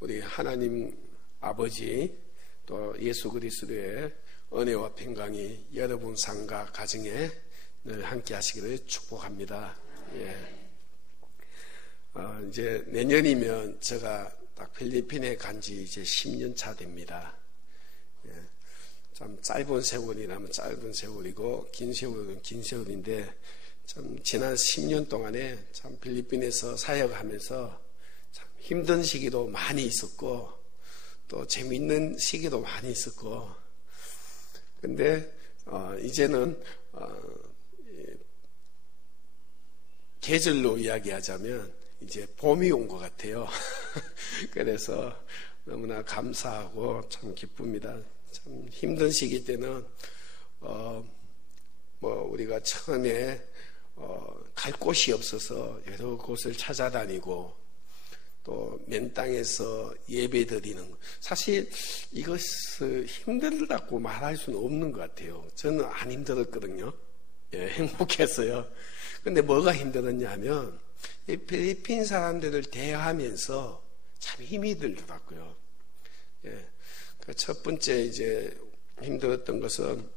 우리 하나님 아버지 또 예수 그리스도의 은혜와 평강이 여러분 삶과 가정에 늘 함께 하시기를 축복합니다. 이제 내년이면 제가 딱 필리핀에 간지 이제 10년 차 됩니다. 참 짧은 세월이라면 짧은 세월이고 긴 세월은 긴 세월인데 참 지난 10년 동안에 참 필리핀에서 사역하면서 참 힘든 시기도 많이 있었고 또 재미있는 시기도 많이 있었고 근데 이제는 계절로 이야기하자면 이제 봄이 온 것 같아요. 그래서 너무나 감사하고 참 기쁩니다. 참 힘든 시기 때는 우리가 처음에 갈 곳이 없어서 여러 곳을 찾아다니고 또 맨 땅에서 예배 드리는 사실 이것을 힘들다고 말할 수는 없는 것 같아요. 저는 안 힘들었거든요. 행복했어요. 근데 뭐가 힘들었냐 하면 이 필리핀 사람들을 대하면서 참 힘이 들더라고요. 첫 번째 이제 힘들었던 것은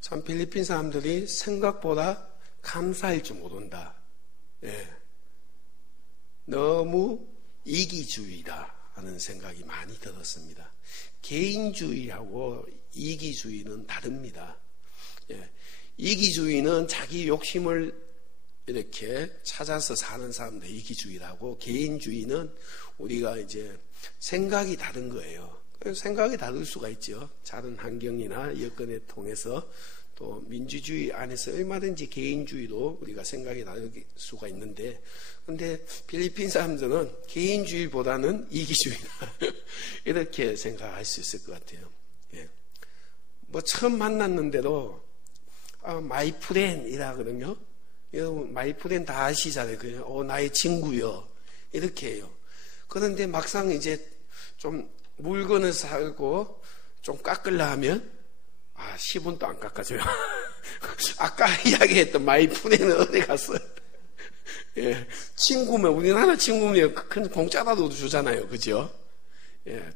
참 필리핀 사람들이 생각보다 감사할 줄 모른다. 너무 이기주의다 하는 생각이 많이 들었습니다. 개인주의하고 이기주의는 다릅니다. 이기주의는 자기 욕심을 이렇게 찾아서 사는 사람들 이기주의라고, 개인주의는 우리가 이제 생각이 다른 거예요. 생각이 다를 수가 있죠. 다른 환경이나 여건에 통해서 또 민주주의 안에서 얼마든지 개인주의로 우리가 생각이 다를 수가 있는데, 근데 필리핀 사람들은 개인주의보다는 이기주의다 이렇게 생각할 수 있을 것 같아요. 처음 만났는데도 마이 프렌이라 그러면 여러분 마이 프렌 다 아시잖아요. 그냥 나의 친구요 이렇게 해요. 그런데 막상 이제 좀 물건을 사고 좀 깎으려 하면 10원도 안 깎아줘요. 아까 이야기했던 마이 프렌은 어디 갔어요? 친구면, 우리나라 친구면 큰 공짜라도 주잖아요. 그죠?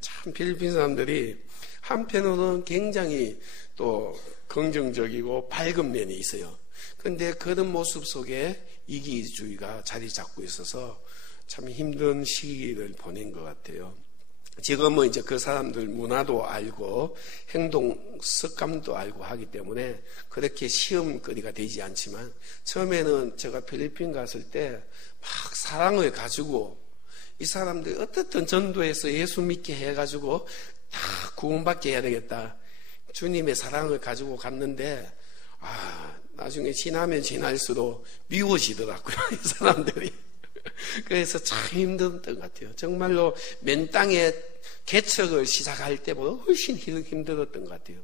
참 필리핀 사람들이 한편으로는 굉장히 또 긍정적이고 밝은 면이 있어요. 근데 그런 모습 속에 이기주의가 자리 잡고 있어서 참 힘든 시기를 보낸 것 같아요. 지금은 이제 그 사람들 문화도 알고 행동 습관도 알고 하기 때문에 그렇게 시험거리가 되지 않지만, 처음에는 제가 필리핀 갔을 때 막 사랑을 가지고 이 사람들이 어떻든 전도해서 예수 믿게 해가지고 다 구원받게 해야 되겠다, 주님의 사랑을 가지고 갔는데 나중에 지나면 지날수록 미워지더라고요, 이 사람들이. 그래서 참 힘들었던 것 같아요. 정말로 맨 땅에 개척을 시작할 때보다 훨씬 힘들었던 것 같아요.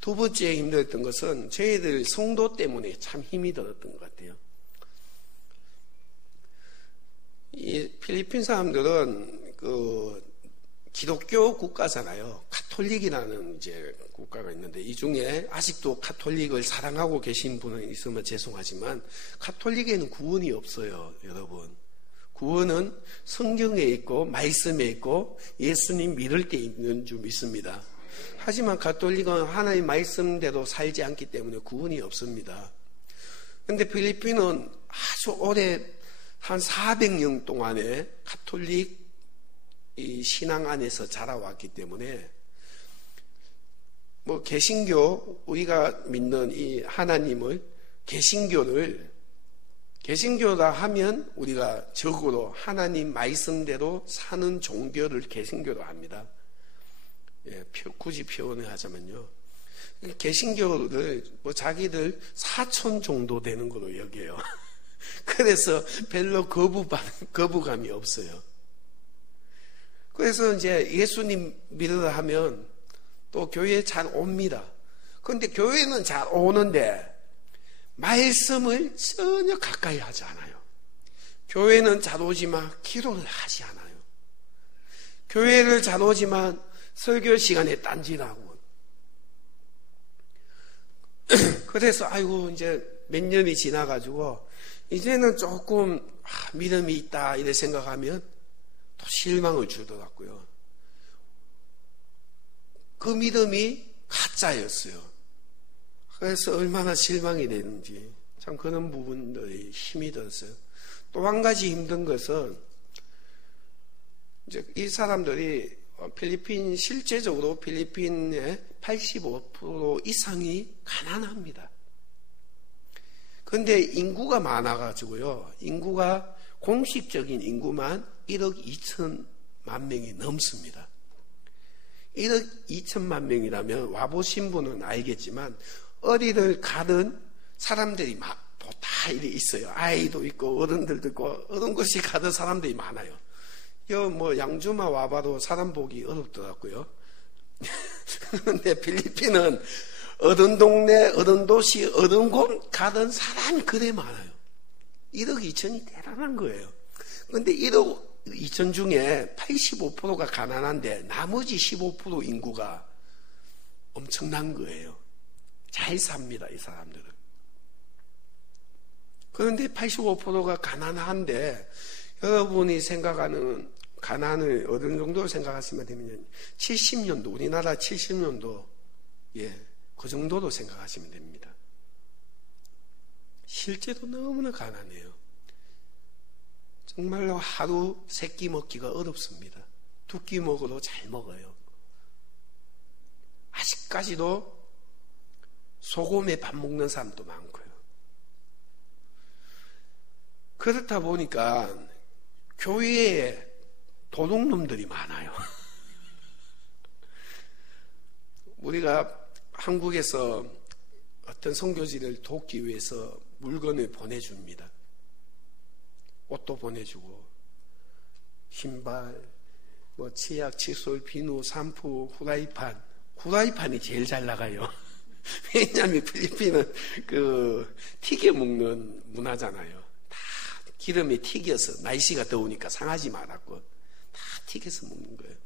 두 번째 힘들었던 것은 저희들 성도 때문에 참 힘이 들었던 것 같아요. 이 필리핀 사람들은 기독교 국가잖아요. 카톨릭이라는 이제 국가가 있는데, 이 중에 아직도 카톨릭을 사랑하고 계신 분은 있으면 죄송하지만 카톨릭에는 구원이 없어요, 여러분. 구원은 성경에 있고 말씀에 있고 예수님 믿을 때 있는 줄 믿습니다. 하지만 가톨릭은 하나님 말씀대로 살지 않기 때문에 구원이 없습니다. 그런데 필리핀은 아주 오래 한 400년 동안의 가톨릭 이 신앙 안에서 자라왔기 때문에 개신교, 우리가 믿는 이 하나님을, 개신교다 하면 우리가 적어도 하나님 말씀대로 사는 종교를 개신교로 합니다. 굳이 표현을 하자면요, 개신교를 자기들 사촌 정도 되는 걸로 여겨요. 그래서 별로 거부감이 없어요. 그래서 이제 예수님 믿으라 하면 또 교회에 잘 옵니다. 그런데 교회는 잘 오는데 말씀을 전혀 가까이 하지 않아요. 교회는 잘 오지만 기도를 하지 않아요. 교회를 잘 오지만 설교 시간에 딴지라고. 그래서 이제 몇 년이 지나가지고 이제는 조금 믿음이 있다 이래 생각하면 또 실망을 주더라고요. 그 믿음이 가짜였어요. 그래서 얼마나 실망이 되는지 참 그런 부분들이 힘이 들었어요. 또 한 가지 힘든 것은 이제 이 사람들이 실제적으로 필리핀의 85% 이상이 가난합니다. 그런데 인구가 많아가지고요. 인구가 공식적인 인구만 1억 2천만 명이 넘습니다. 1억 2천만 명이라면 와보신 분은 알겠지만 어디를 가든 사람들이 다 있어요. 아이도 있고 어른들도 있고 어느 곳이 가든 사람들이 많아요. 양주마 와봐도 사람 보기 어렵더라고요. 그런데 필리핀은 어떤 동네, 어떤 도시, 어떤 곳 가든 사람이 그래 많아요. 1억 2천이 대단한 거예요. 그런데 1억 2천 중에 85%가 가난한데 나머지 15% 인구가 엄청난 거예요. 잘 삽니다, 이 사람들은. 그런데 85%가 가난한데 여러분이 생각하는 가난을 어느 정도로 생각하시면 되면 70년도, 우리나라 70년도, 그 정도로 생각하시면 됩니다. 실제로 너무나 가난해요. 정말로 하루 세 끼 먹기가 어렵습니다. 두 끼 먹어도 잘 먹어요. 아직까지도 소금에 밥 먹는 사람도 많고요. 그렇다 보니까 교회에 도둑놈들이 많아요. 우리가 한국에서 어떤 선교지를 돕기 위해서 물건을 보내줍니다. 옷도 보내주고 신발, 치약, 칫솔, 비누, 샴푸, 후라이판이 제일 잘 나가요. 왜냐하면 필리핀은 튀겨 먹는 문화잖아요. 다 기름에 튀겨서 날씨가 더우니까 상하지 말았고 다 튀겨서 먹는 거예요.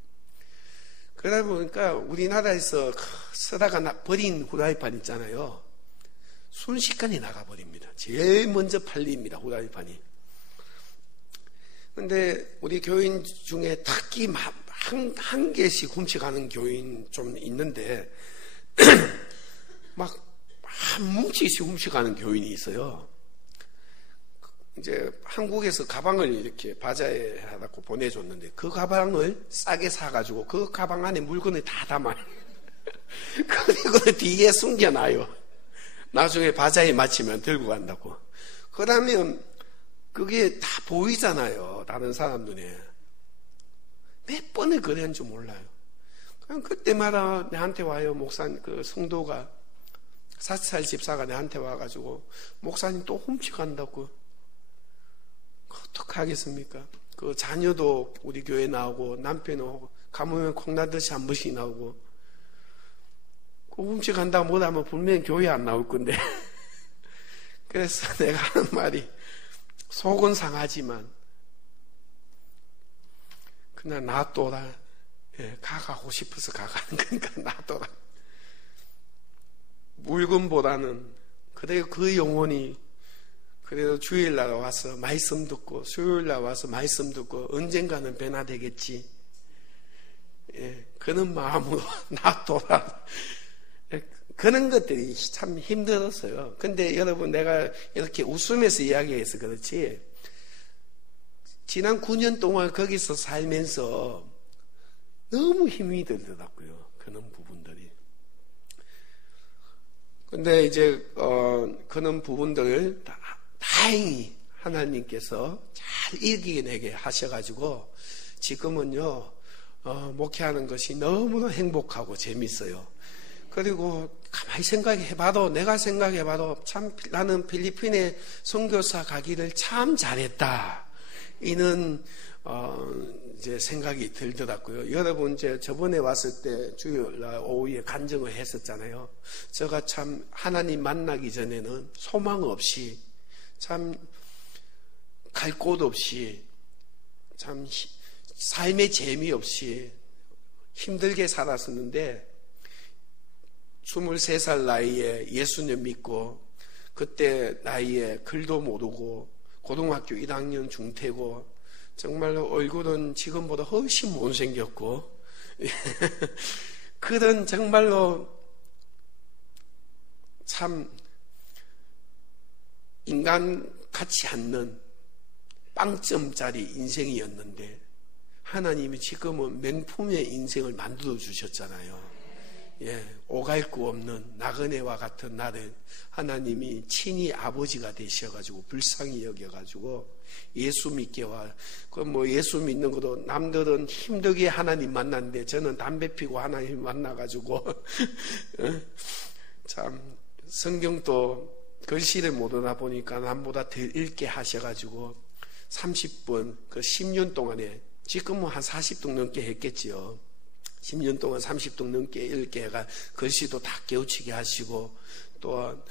그러다 보니까 우리나라에서 쓰다가 버린 후라이판 있잖아요. 순식간에 나가버립니다. 제일 먼저 팔립니다, 후라이판이. 근데 우리 교인 중에 특히 한 개씩 훔쳐가는 교인 좀 있는데 막 한 뭉치씩 훔쳐가는 교인이 있어요. 이제 한국에서 가방을 이렇게 바자에 하고 보내줬는데 그 가방을 싸게 사가지고 그 가방 안에 물건을 다 담아요. 그리고 뒤에 숨겨놔요. 나중에 바자에 맞추면 들고 간다고. 그러면 그게 다 보이잖아요. 다른 사람 눈에. 몇 번을 그랬는지 몰라요. 그냥 그때마다 내한테 와요. 목사님, 성도가, 사찰 집사가 내한테 와가지고, 목사님 또 훔쳐간다고. 어떡하겠습니까? 자녀도 우리 교회 나오고, 남편은 가뭄에 콩나듯이 한 번씩 나오고, 훔쳐간다고 못하면 분명히 교회 안 나올 건데. 그래서 내가 하는 말이, 속은 상하지만 그냥 놔둬라. 가가고 싶어서 가가는 거니까 놔둬라. 물건보다는 그래도 그 영혼이 그래도 주일날 와서 말씀 듣고 수요일날 와서 말씀 듣고 언젠가는 변화되겠지. 그런 마음으로 놔둬라. 그런 것들이 참 힘들었어요. 근데 여러분, 내가 이렇게 웃으면서 이야기해서 그렇지, 지난 9년 동안 거기서 살면서 너무 힘이 들더라고요. 그런 부분들이. 근데 이제, 그런 부분들을 다행히 하나님께서 잘 이겨내게 하셔가지고, 지금은요, 목회하는 것이 너무나 행복하고 재밌어요. 그리고 가만히 생각해봐도, 내가 생각해봐도 참 나는 필리핀에 선교사 가기를 참 잘했다. 이는 이제 생각이 들더라고요. 여러분, 이제 저번에 왔을 때 주일날 오후에 간증을 했었잖아요. 제가 참 하나님 만나기 전에는 소망 없이, 참 갈 곳 없이, 참 삶의 재미 없이 힘들게 살았었는데, 23살 나이에 예수님 믿고, 그때 나이에 글도 모르고 고등학교 1학년 중퇴고 정말로 얼굴은 지금보다 훨씬 못생겼고 그런 정말로 참 인간 같지 않는 빵점짜리 인생이었는데 하나님이 지금은 명품의 인생을 만들어 주셨잖아요. 오갈 구 없는 나그네와 같은 나를 하나님이 친히 아버지가 되셔가지고 불쌍히 여겨가지고 예수 믿게 와. 예수 믿는 것도 남들은 힘들게 하나님 만났는데 저는 담배 피고 하나님 만나가지고 참 성경도 글씨를 못 하다 보니까 남보다 더 읽게 하셔가지고 30분 그 10년 동안에 지금은 한 40동 넘게 했겠지요. 10년 동안 30동 넘게 읽게 해가 글씨도 다 깨우치게 하시고 또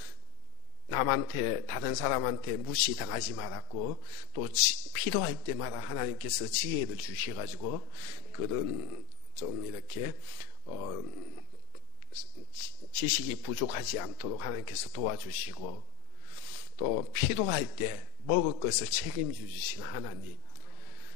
남한테 다른 사람한테 무시당하지 말았고 또 필요할 때마다 하나님께서 지혜를 주셔가지고 그런 좀 이렇게 지식이 부족하지 않도록 하나님께서 도와주시고 또 필요할 때 먹을 것을 책임져 주시는 하나님.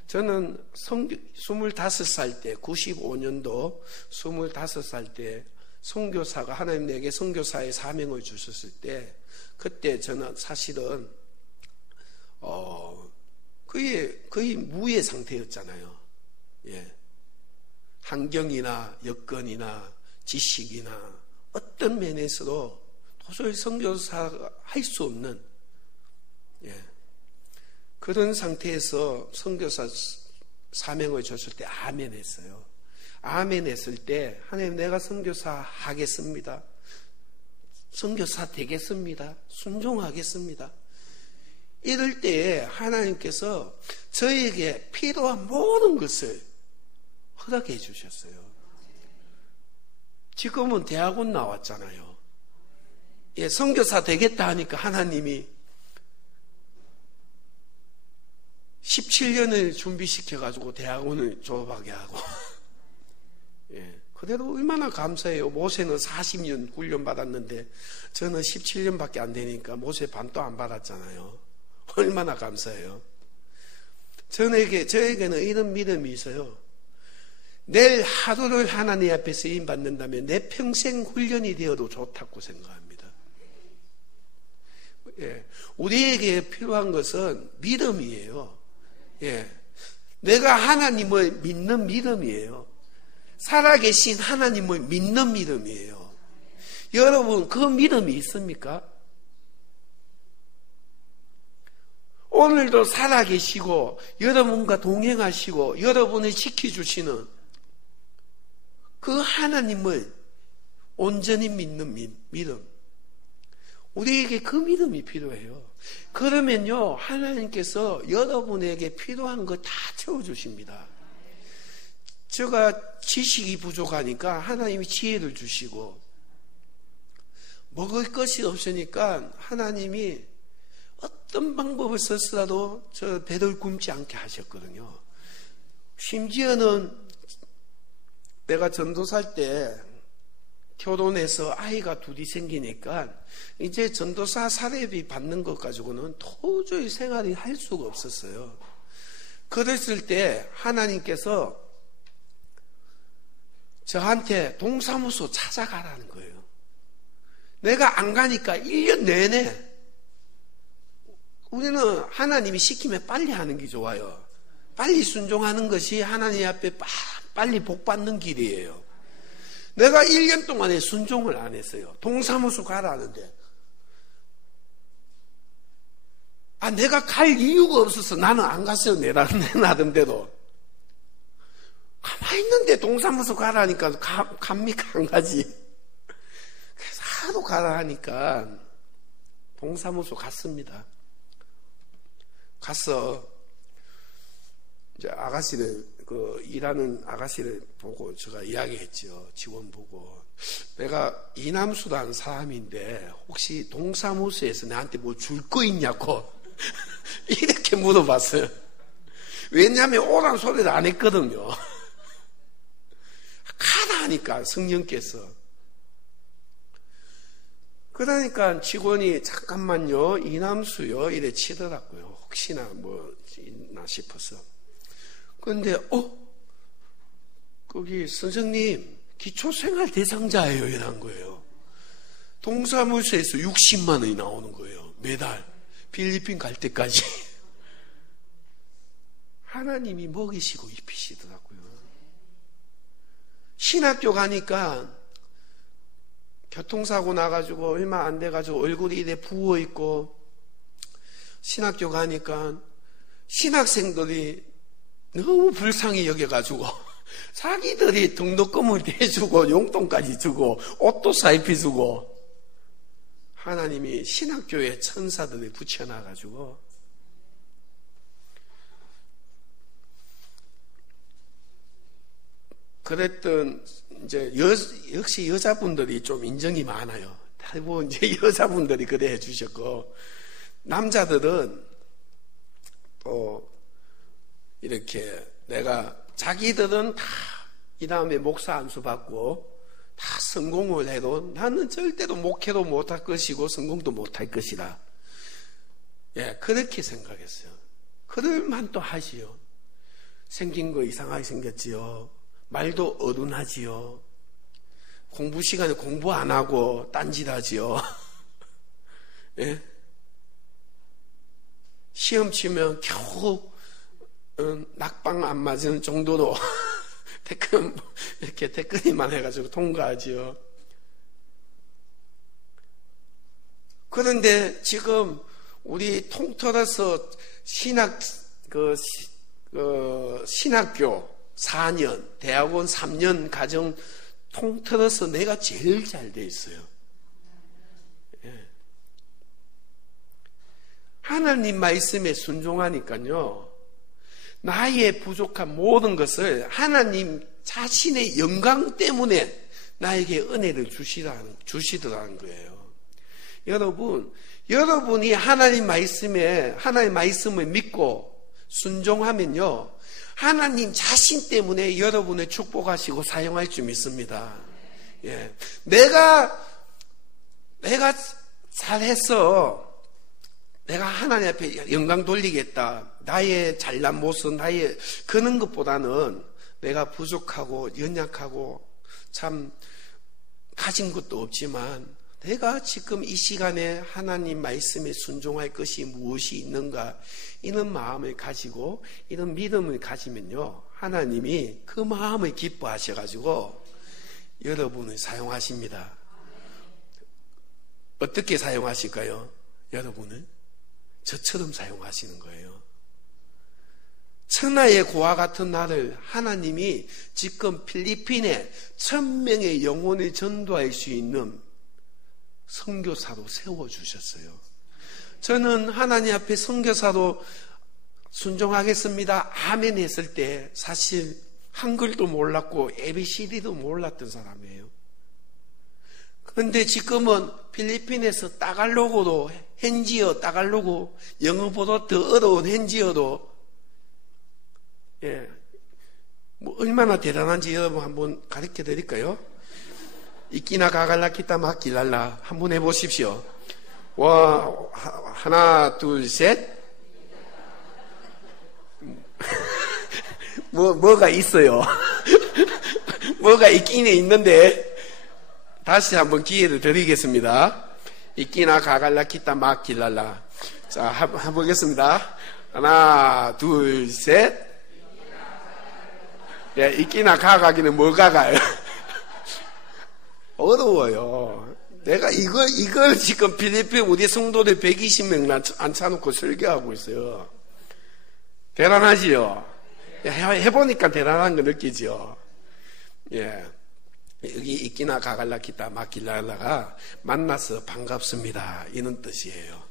저는 25살 때 95년도 25살 때 선교사가 하나님 내게 선교사의 사명을 주셨을 때 그때 저는 사실은 거의 무의 상태였잖아요. 환경이나 여건이나 지식이나 어떤 면에서도 도저히 선교사가 할 수 없는 그런 상태에서 선교사 사명을 줬을 때 아멘 했어요. 아멘 했을 때 하나님 내가 선교사 하겠습니다. 선교사 되겠습니다. 순종하겠습니다. 이럴 때에 하나님께서 저에게 필요한 모든 것을 허락해 주셨어요. 지금은 대학원 나왔잖아요. 선교사 되겠다 하니까 하나님이 17년을 준비시켜가지고 대학원을 졸업하게 하고 그대로 얼마나 감사해요. 모세는 40년 훈련 받았는데 저는 17년밖에 안 되니까 모세 반도 안 받았잖아요. 얼마나 감사해요. 저에게는 이런 믿음이 있어요. 내일 하루를 하나님 앞에 쓰임 받는다면 내 평생 훈련이 되어도 좋다고 생각합니다. 우리에게 필요한 것은 믿음이에요. 내가 하나님을 믿는 믿음이에요. 살아계신 하나님을 믿는 믿음이에요. 여러분 그 믿음이 있습니까? 오늘도 살아계시고 여러분과 동행하시고 여러분을 지켜주시는 그 하나님을 온전히 믿는 믿음. 우리에게 그 믿음이 필요해요. 그러면요 하나님께서 여러분에게 필요한 거 다 채워주십니다. 제가 지식이 부족하니까 하나님이 지혜를 주시고 먹을 것이 없으니까 하나님이 어떤 방법을 썼으라도 저 배를 굶지 않게 하셨거든요. 심지어는 내가 전도살 때 결혼해서 아이가 둘이 생기니까 이제 전도사 사례비 받는 것 가지고는 도저히 생활이 할 수가 없었어요. 그랬을 때 하나님께서 저한테 동사무소 찾아가라는 거예요. 내가 안 가니까 1년 내내 우리는 하나님이 시키면 빨리 하는 게 좋아요. 빨리 순종하는 것이 하나님 앞에 빨리 복 받는 길이에요. 내가 1년 동안에 순종을 안 했어요. 동사무소 가라는데 내가 갈 이유가 없어서 나는 안 갔어요. 내 나름대로. 가만히 있는데 동사무소 가라니까 갑니까? 안 가지. 그래서 하도 가라 하니까 동사무소 갔습니다. 가서 이제 아가씨를 일하는 아가씨를 보고 제가 이야기했죠. 직원 보고 내가 이남수라는 사람인데 혹시 동사무소에서 나한테 뭐 줄 거 있냐고 이렇게 물어봤어요. 왜냐하면 오란 소리를 안 했거든요. 가라 하니까 성령께서. 그러니까 직원이 잠깐만요 이남수요 이래 치더라고요. 혹시나 뭐 있나 싶어서. 그런데 거기 선생님 기초생활 대상자예요 이런 거예요. 동사무소에서 60만 원이 나오는 거예요. 매달 필리핀 갈 때까지. 하나님이 먹이시고 입히시더라고요. 신학교 가니까 교통사고 나가지고 얼마 안 돼가지고 얼굴이 이래 부어있고, 신학교 가니까 신학생들이 너무 불쌍히 여겨가지고 자기들이 등록금을 대주고 용돈까지 주고 옷도 사입혀주고, 하나님이 신학교에 천사들이 붙여놔가지고 그랬던, 이제 역시 여자분들이 좀 인정이 많아요. 대부분 이제 여자분들이 그래 해주셨고, 남자들은 또 이렇게 자기들은 다 이 다음에 목사 안수 받고 다 성공을 해도 나는 절대로 목회도 못할 것이고 성공도 못할 것이라, 그렇게 생각했어요. 그럴만 또 하지요. 생긴 거 이상하게 생겼지요. 말도 어른하지요. 공부 시간에 공부 안 하고 딴짓하지요. 예? 시험 치면 겨우 낙방 안 맞은 정도로 이렇게 태클이만 해가지고 통과하지요. 그런데 지금 우리 통틀어서 신학교 4년, 대학원 3년 과정 통틀어서 내가 제일 잘 돼 있어요. 하나님 말씀에 순종하니까요, 나의 부족한 모든 것을 하나님 자신의 영광 때문에 나에게 은혜를 주시더라는 거예요. 여러분이 하나님 말씀을 믿고 순종하면요, 하나님 자신 때문에 여러분을 축복하시고 사용할 줄 믿습니다. 내가 잘했어, 내가 하나님 앞에 영광 돌리겠다, 나의 잘난 모습, 그런 것보다는 내가 부족하고 연약하고 참 가진 것도 없지만 내가 지금 이 시간에 하나님 말씀에 순종할 것이 무엇이 있는가, 이런 마음을 가지고 이런 믿음을 가지면요, 하나님이 그 마음을 기뻐하셔가지고 여러분을 사용하십니다. 어떻게 사용하실까요? 여러분을 저처럼 사용하시는 거예요. 천하의 고와 같은 나를 하나님이 지금 필리핀에 1000명의 영혼을 전도할 수 있는 선교사로 세워주셨어요. 저는 하나님 앞에 선교사로 순종하겠습니다, 아멘 했을 때 사실 한글도 몰랐고 ABCD도 몰랐던 사람이에요. 그런데 지금은 필리핀에서 따갈로그도, 따갈로그, 영어보다 더 어려운 현지어도 얼마나 대단한지 여러분 한번 가르쳐 드릴까요? 이끼나 가갈라키타 마킬랄라 한번 해보십시오. 와, 하나, 둘, 셋. 뭐가 있어요. 뭐가 있기는 있는데, 다시 한번 기회를 드리겠습니다. 이끼나 가갈라키타 마킬랄라. 자, 해보겠습니다. 하나, 둘, 셋. 있기나 가가기는 뭐가 가요? 어려워요. 내가 이걸 지금 필리핀 우리 성도들 120명 앉혀놓고 설교하고 있어요. 대단하지요? 해보니까 대단한 거 느끼죠? 여기 있기나 가갈라키타 마킬랄라가 만나서 반갑습니다, 이런 뜻이에요.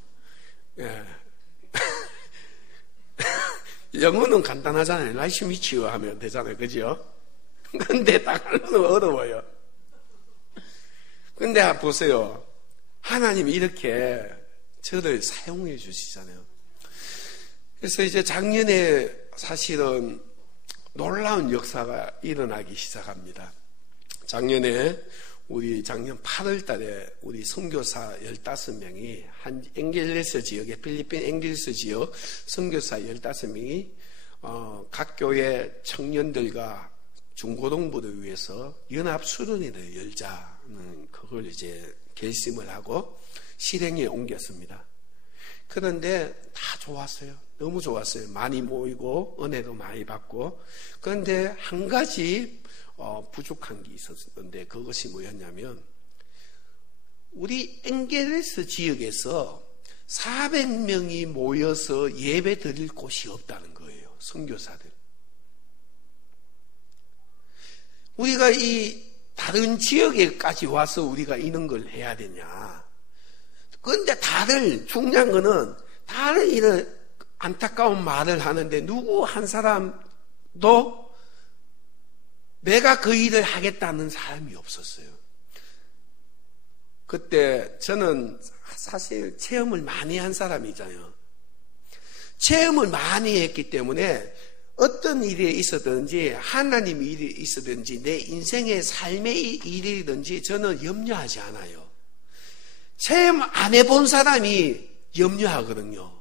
영어는 간단하잖아요. Nice to meet you 하면 되잖아요. 그죠? 근데 다갈로는 어려워요. 근데 보세요. 하나님이 이렇게 저를 사용해 주시잖아요. 그래서 이제 작년에 사실은 놀라운 역사가 일어나기 시작합니다. 작년 8월 달에 우리 선교사 15명이 한 앵겔레스 지역에, 필리핀 앵겔레스 지역 선교사 15명이 각 교회 청년들과 중고등부를 위해서 연합 수련회를 열자는 그걸 이제 결심을 하고 실행에 옮겼습니다. 그런데 다 좋았어요. 너무 좋았어요. 많이 모이고 은혜도 많이 받고. 그런데 한 가지 부족한 게 있었는데 그것이 뭐였냐면 우리 엥게레스 지역에서 400명이 모여서 예배 드릴 곳이 없다는 거예요. 선교사들. 우리가 이 다른 지역에까지 와서 우리가 이런 걸 해야 되냐. 그런데 다들 중요한 거는 다들 이런 안타까운 말을 하는데 누구 한 사람도 내가 그 일을 하겠다는 사람이 없었어요. 그때 저는 사실 체험을 많이 한 사람이잖아요. 체험을 많이 했기 때문에 어떤 일이 있었든지 하나님의 일이 있었든지 내 인생의 삶의 일이든지 저는 염려하지 않아요. 체험 안 해본 사람이 염려하거든요.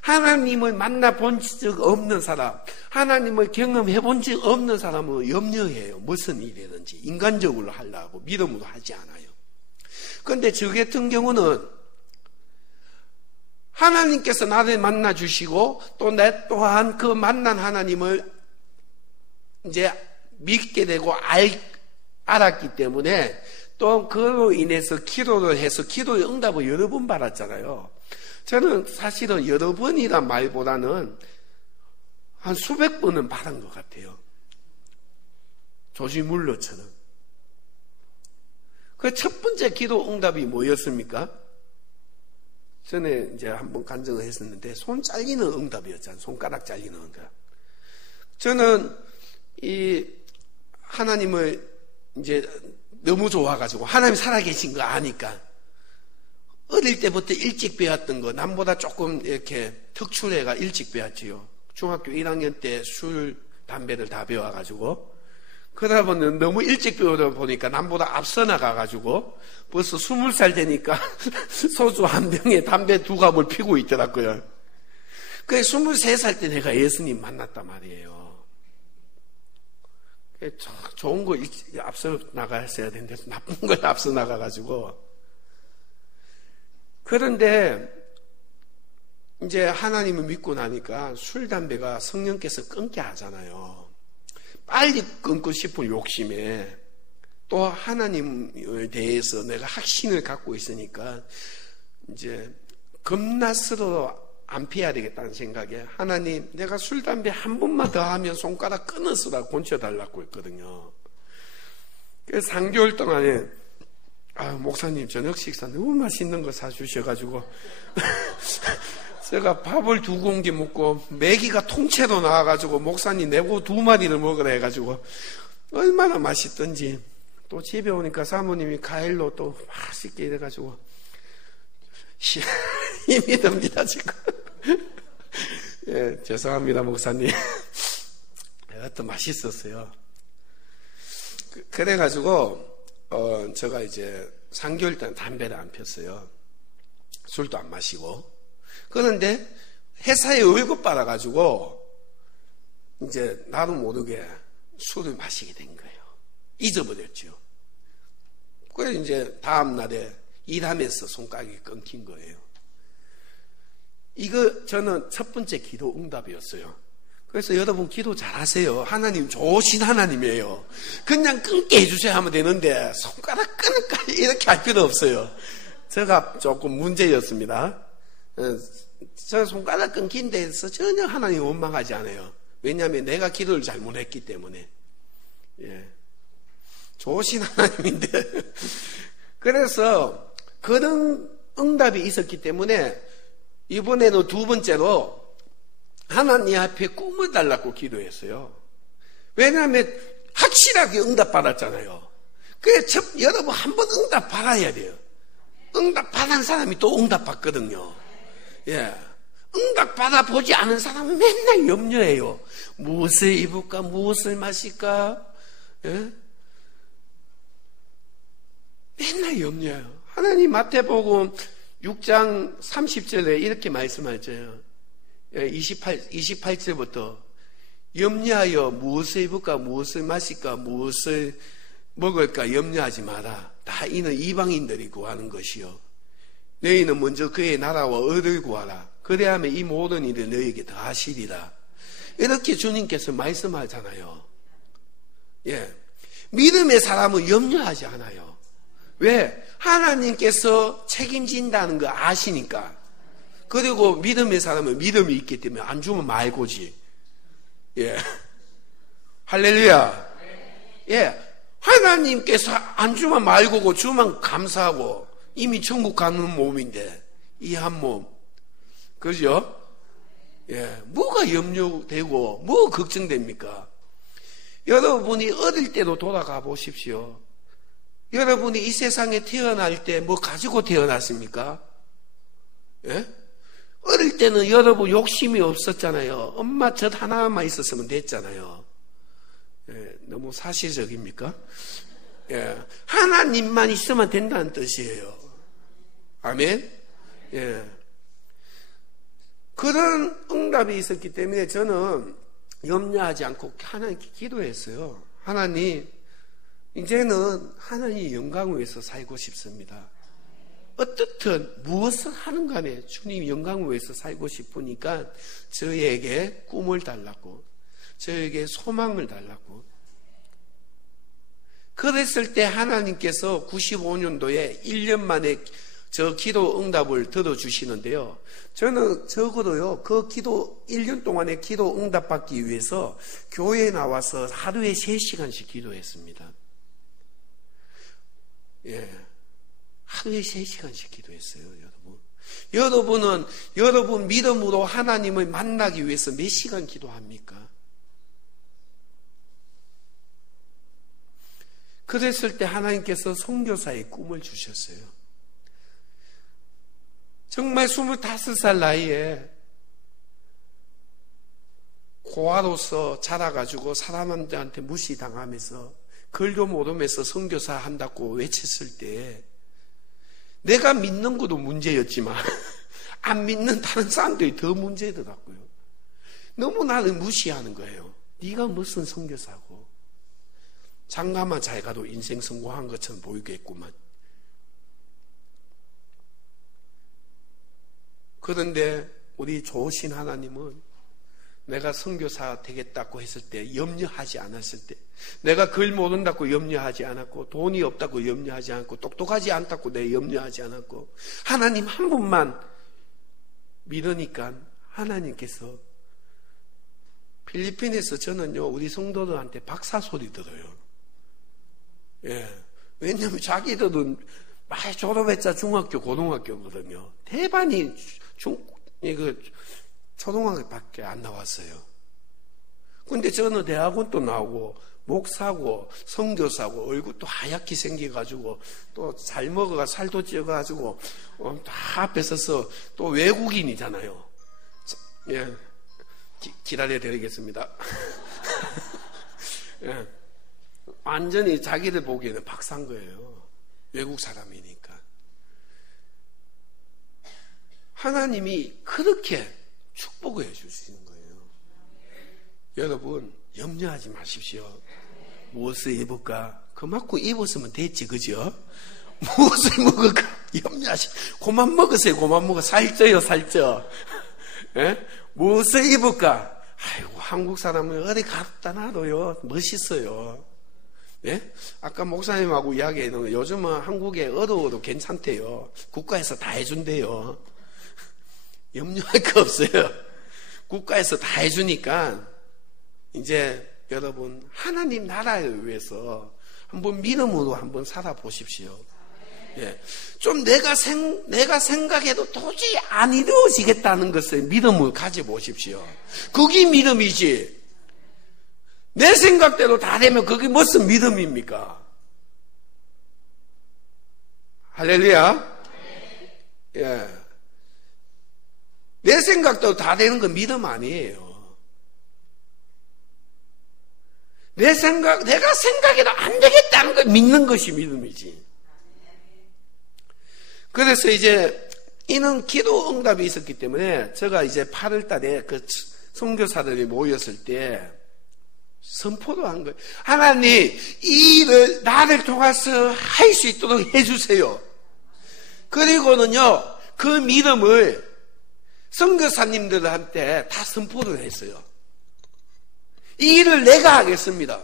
하나님을 만나본 적 없는 사람, 하나님을 경험해본 적 없는 사람은 염려해요. 무슨 일이든지 인간적으로 하려고 믿음으로 하지 않아요. 그런데 저 같은 경우는 하나님께서 나를 만나주시고 또 내 또한 그 만난 하나님을 이제 믿게 되고 알았기 때문에 또 그로 인해서 기도를 해서 기도의 응답을 여러 번 받았잖아요. 저는 사실은 여러 번이란 말보다는 한 수백 번은 받은 것 같아요. 조지 물러처럼. 그 첫 번째 기도 응답이 뭐였습니까? 전에 이제 한번 간증을 했었는데 손 잘리는 응답이었잖아요. 손가락 잘리는 응답. 저는 이 하나님을 이제 너무 좋아가지고 하나님 살아계신 거 아니까 어릴 때부터 일찍 배웠던 거 남보다 조금 이렇게 특출해가 일찍 배웠지요. 중학교 1학년 때 술, 담배를 다 배워가지고 그러다 보니 너무 일찍 배우다 보니까 남보다 앞서 나가가지고 벌써 20살 되니까 소주 한 병에 담배 2갑을 피고 있더라고요. 그래 23살 때 내가 예수님 만났단 말이에요. 좋은 거 앞서 나갔어야 되는데 나쁜 걸 앞서 나가가지고. 그런데 이제 하나님을 믿고 나니까 술, 담배가 성령께서 끊게 하잖아요. 빨리 끊고 싶은 욕심에 또 하나님에 대해서 내가 확신을 갖고 있으니까 이제 겁나스러 안 피해야 되겠다는 생각에 하나님 내가 술, 담배 한 번만 더 하면 손가락 끊어서라 곤쳐달라고 했거든요. 그래서 3개월 동안에 목사님 저녁 식사 너무 맛있는 거 사주셔가지고 제가 밥을 2공기 먹고 메기가 통째로 나와가지고 목사님 내고 2마리를 먹으라 해가지고 얼마나 맛있던지 또 집에 오니까 사모님이 과일로 또 맛있게 이래가지고 힘이 듭니다 지금. 예, 죄송합니다 목사님. 그것도 맛있었어요. 그래가지고 제가 이제 3개월 동안 담배를 안 폈어요. 술도 안 마시고. 그런데 회사에 월급 받아가지고 이제 나도 모르게 술을 마시게 된 거예요. 잊어버렸죠. 그래서 이제 다음날에 일하면서 손가락이 끊긴 거예요. 이거 저는 첫 번째 기도 응답이었어요. 그래서 여러분 기도 잘하세요. 하나님 좋으신 하나님이에요. 그냥 끊게 해주셔야 하면 되는데 손가락 끊을까 이렇게 할 필요 없어요. 제가 조금 문제였습니다. 저 손가락 끊긴 데서 전혀 하나님 원망하지 않아요. 왜냐하면 내가 기도를 잘못했기 때문에. 예. 좋으신 하나님인데. 그래서 그런 응답이 있었기 때문에 이번에도 2번째로 하나님 앞에 꿈을 달라고 기도했어요. 왜냐하면 확실하게 응답 받았잖아요. 그래서 여러분 한번 응답 받아야 돼요. 응답 받은 사람이 또 응답 받거든요. 예. 응답 받아보지 않은 사람은 맨날 염려해요. 무엇을 입을까? 무엇을 마실까? 예? 맨날 염려해요. 하나님 마태복음 6장 30절에 이렇게 말씀하죠. 28절부터 염려하여 무엇을 입을까, 무엇을 마실까, 무엇을 먹을까 염려하지 마라. 다 이는 이방인들이 구하는 것이요. 너희는 먼저 그의 나라와 의를 구하라. 그래야면 이 모든 일을 너희에게 다 하시리라. 이렇게 주님께서 말씀하잖아요. 예. 믿음의 사람은 염려하지 않아요. 왜? 하나님께서 책임진다는 거 아시니까. 그리고 믿음의 사람은 믿음이 있기 때문에 안 주면 말고지. 예. 할렐루야. 예. 하나님께서 안 주면 말고고 주면 감사하고 이미 천국 가는 몸인데 이 한 몸. 그죠? 예. 뭐가 염려되고 뭐 걱정됩니까? 여러분이 어릴 때로 돌아가 보십시오. 여러분이 이 세상에 태어날 때 뭐 가지고 태어났습니까? 예? 어릴 때는 여러분 욕심이 없었잖아요. 엄마 젖 하나만 있었으면 됐잖아요. 예, 너무 사실적입니까? 예, 하나님만 있으면 된다는 뜻이에요. 아멘? 예. 그런 응답이 있었기 때문에 저는 염려하지 않고 하나님께 기도했어요. 하나님, 이제는 하나님의 영광을 위해서 살고 싶습니다. 어떻든 무엇을 하는 간에 주님 영광을 위해서 살고 싶으니까 저에게 꿈을 달라고, 저에게 소망을 달라고. 그랬을 때 하나님께서 95년도에 1년 만에 저 기도 응답을 들어주시는데요. 저는 적어도요, 그 기도, 1년 동안의 기도 응답 받기 위해서 교회에 나와서 하루에 3시간씩 기도했습니다. 예. 하루에 3시간씩 기도했어요, 여러분. 여러분 믿음으로 하나님을 만나기 위해서 몇 시간 기도합니까? 그랬을 때 하나님께서 선교사의 꿈을 주셨어요. 정말 25살 나이에 고아로서 자라가지고 사람들한테 무시당하면서 글도 모르면서 선교사 한다고 외쳤을 때 내가 믿는 것도 문제였지만 안 믿는 다른 사람들이 더 문제더라고요. 너무 나를 무시하는 거예요. 네가 무슨 선교사고, 장가만 잘 가도 인생 성공한 것처럼 보이겠구만. 그런데 우리 좋으신 하나님은 내가 선교사 되겠다고 했을 때 염려하지 않았을 때, 내가 글 모른다고 염려하지 않았고, 돈이 없다고 염려하지 않고, 똑똑하지 않다고 내 염려하지 않았고, 하나님 한 분만 믿으니까 하나님께서, 필리핀에서 저는요 우리 성도들한테 박사 소리 들어요. 예. 왜냐면 자기들은 많이 졸업했자 중학교 고등학교거든요. 대반이 초등학교밖에 안 나왔어요. 근데 저는 대학원도 나오고 목사고 선교사고 얼굴도 하얗게 생겨가지고 또 잘 먹어가 살도 찌어가지고 다 앞에 서서 또 외국인이잖아요. 예, 기다려 드리겠습니다. 예, 완전히 자기들 보기에는 박사인 거예요. 외국 사람이니까. 하나님이 그렇게 축복을 해주시는 거예요. 여러분 염려하지 마십시오. 무엇을 입을까? 그만큼 입었으면 됐지, 그죠? 무엇을 먹을까? 염려하시. 그만 먹으세요. 그만 먹어. 살쪄요, 살쪄. 예? 무엇을 입을까? 아이고, 한국 사람은 어디 갖다 놔도요 멋있어요. 예? 아까 목사님하고 이야기했는데 요즘은 한국에 어려워도 괜찮대요. 국가에서 다 해준대요. 염려할 거 없어요. 국가에서 다 해주니까 이제 여러분 하나님 나라를 위해서 한번 믿음으로 한번 살아보십시오. 예. 좀 내가 생각해도 도저히 안 이루어지겠다는 것을 믿음을 가져보십시오. 그게 믿음이지. 내 생각대로 다 되면 그게 무슨 믿음입니까? 할렐루야. 예. 내 생각대로 다 되는 건 믿음 아니에요. 내가 생각해도 안 되겠다는 걸 믿는 것이 믿음이지. 그래서 이제 이는 기도 응답이 있었기 때문에 제가 이제 8월 달에 그 선교사들이 모였을 때 선포도 한 거예요. 하나님, 이 일을 나를 통해서 할 수 있도록 해주세요. 그리고는요, 그 믿음을 선교사님들한테 다 선포를 했어요. 이 일을 내가 하겠습니다.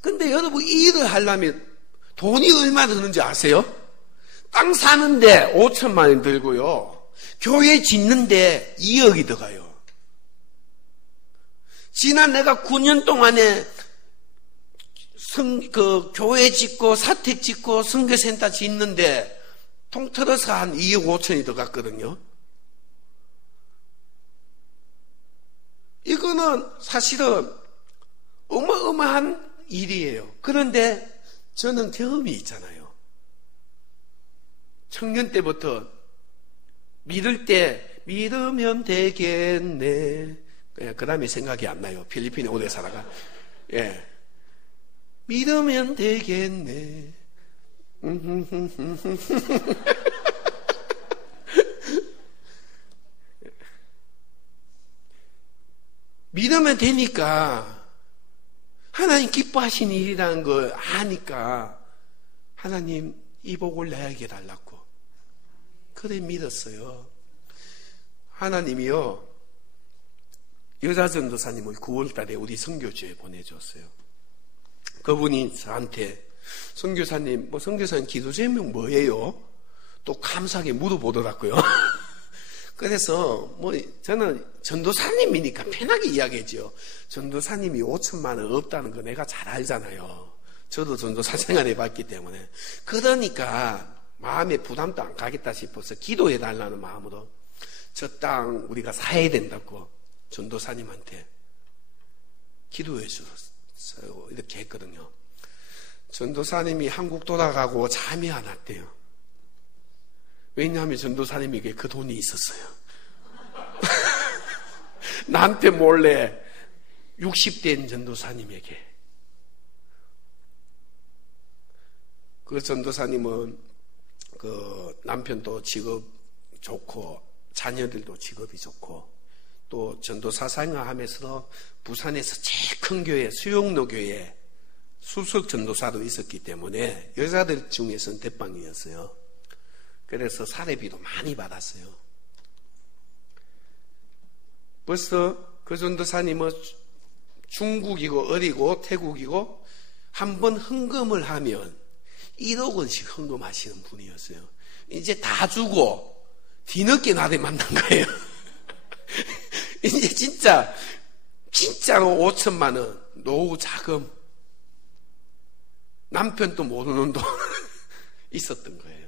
근데 여러분, 이 일을 하려면 돈이 얼마 드는지 아세요? 땅 사는데 5천만 원 들고요. 교회 짓는데 2억이 들어가요. 지난 내가 9년 동안에 교회 짓고 사택 짓고 선교센터 짓는데 통틀어서 한 2억 5천이 들어갔거든요. 이거는 사실은 어마어마한 일이에요. 그런데 저는 경험이 있잖아요. 청년 때부터 믿을 때 믿으면 되겠네. 그 다음에 생각이 안 나요. 필리핀에 오래 살아가. 예. 믿으면 되겠네. 믿으면 되니까 하나님 기뻐하신 일이라는 걸 아니까 하나님 이 복을 나에게 달라고 그래 믿었어요. 하나님이요 여자 전도사님을 9월달에 우리 선교주에 보내줬어요. 그분이 저한테 선교사님, 선교사님 기도 제목 뭐예요? 또 감사하게 물어보더라고요. 그래서 저는 전도사님이니까 편하게 이야기했죠. 전도사님이 5천만 원 없다는 거 내가 잘 알잖아요. 저도 전도사 생활 해봤기 때문에. 그러니까 마음에 부담도 안 가겠다 싶어서 기도해달라는 마음으로 저 땅 우리가 사야 된다고 전도사님한테 기도해 주셨어요. 이렇게 했거든요. 전도사님이 한국 돌아가고 잠이 안 왔대요. 왜냐하면 전도사님에게 그 돈이 있었어요. 나한테 몰래 60대인 전도사님에게. 그 전도사님은 그 남편도 직업 좋고 자녀들도 직업이 좋고 또 전도사 생활하면서 부산에서 제일 큰 교회 수용로 교회 수석 전도사도 있었기 때문에 여자들 중에서는 대빵이었어요. 그래서 사례비도 많이 받았어요. 벌써 그 전도사님은 중국이고 어리고 태국이고 한번 헌금을 하면 1억 원씩 헌금하시는 분이었어요. 이제 다 주고 뒤늦게 나를 만난 거예요. 이제 진짜로 5천만 원 노후 자금 남편도 모르는 돈 있었던 거예요.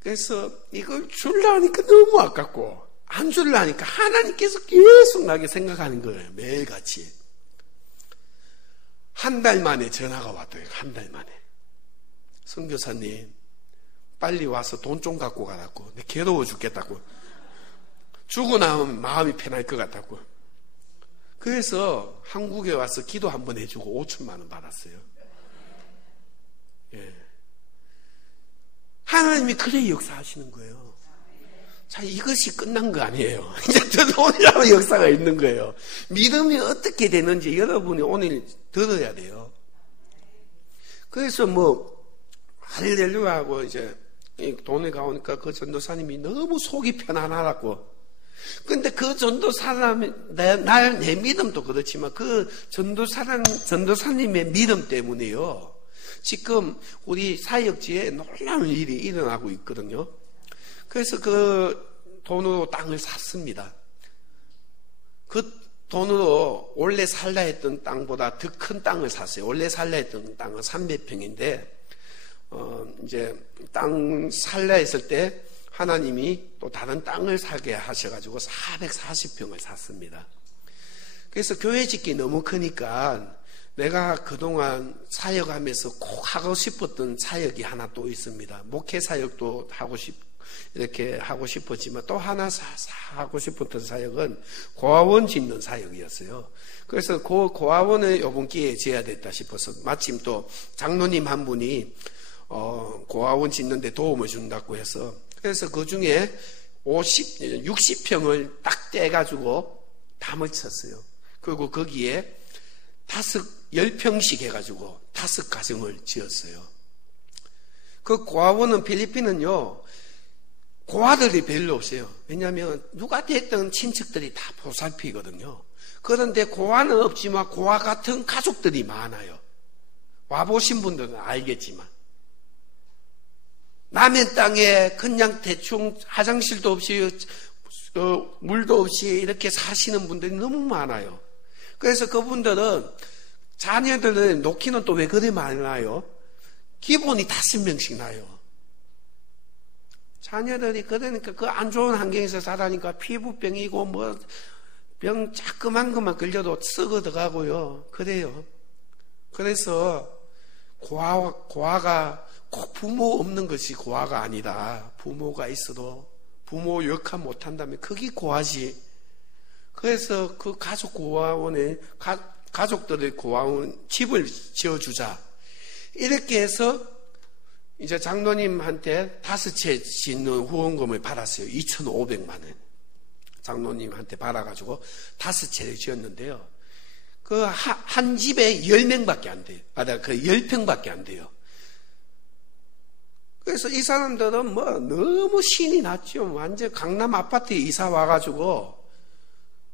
그래서 이걸 주려니까 너무 아깝고 안 주려니까 하나님께서 계속 나게 생각하는 거예요. 매일같이. 한 달 만에 전화가 왔더라고요. 한 달 만에. 선교사님 빨리 와서 돈 좀 갖고 가라고. 내 괴로워 죽겠다고. 주고 나면 마음이 편할 것 같다고. 그래서 한국에 와서 기도 한번 해주고 5천만 원 받았어요. 예. 하나님이 그래 역사하시는 거예요. 자, 이것이 끝난 거 아니에요. 이제 들어오려면 역사가 있는 거예요. 믿음이 어떻게 되는지 여러분이 오늘 들어야 돼요. 그래서 할렐루야 하고 이제 돈에 가오니까 그 전도사님이 너무 속이 편안하라고. 근데 그 전도사람이, 내 믿음도 그렇지만 그 전도사님의 믿음 때문에요. 지금 우리 사역지에 놀라운 일이 일어나고 있거든요. 그래서 그 돈으로 땅을 샀습니다. 그 돈으로 원래 살라 했던 땅보다 더 큰 땅을 샀어요. 원래 살라 했던 땅은 300평인데, 이제 땅 살라 했을 때 하나님이 또 다른 땅을 사게 하셔가지고 440평을 샀습니다. 그래서 교회 짓기 너무 크니까 내가 그동안 사역하면서 꼭 하고 싶었던 사역이 하나 또 있습니다. 목회 사역도 이렇게 하고 싶었지만 또 하나 하고 싶었던 사역은 고아원 짓는 사역이었어요. 그래서 그 고아원을 이번 기회에 지어야 됐다 싶어서 마침 또 장로님 한 분이 고아원 짓는데 도움을 준다고 해서, 그래서 그 중에 60평을 딱 떼가지고 담을 쳤어요. 그리고 거기에 10평씩 해가지고 5가정을 지었어요. 그 고아원은 필리핀은요, 고아들이 별로 없어요. 왜냐하면 누가 됐든 친척들이 다 보살피거든요. 그런데 고아는 없지만 고아 같은 가족들이 많아요. 와보신 분들은 알겠지만. 남의 땅에 그냥 대충 화장실도 없이 물도 없이 이렇게 사시는 분들이 너무 많아요. 그래서 그분들은 자녀들은 놓기는 또 왜 그리 많아요? 기본이 5명씩 나요. 자녀들이 그러니까 그 안 좋은 환경에서 살아니까 피부병이고 뭐 병 자그만 것만 걸려도 썩어 들어가고요. 그래요. 그래서 고아가 꼭 부모 없는 것이 고아가 아니다. 부모가 있어도 부모 역할 못한다면 그게 고아지. 그래서 그 가족 고아원에 가족들의 고아원 집을 지어주자. 이렇게 해서 이제 장로님한테 5채 짓는 후원금을 받았어요. 2,500만 원. 장로님한테 받아가지고 5채를 지었는데요. 그 한 집에 10명밖에 안 돼요. 그 10평밖에 안 돼요. 그래서 이 사람들은 뭐 너무 신이 났죠. 완전 강남 아파트에 이사 와가지고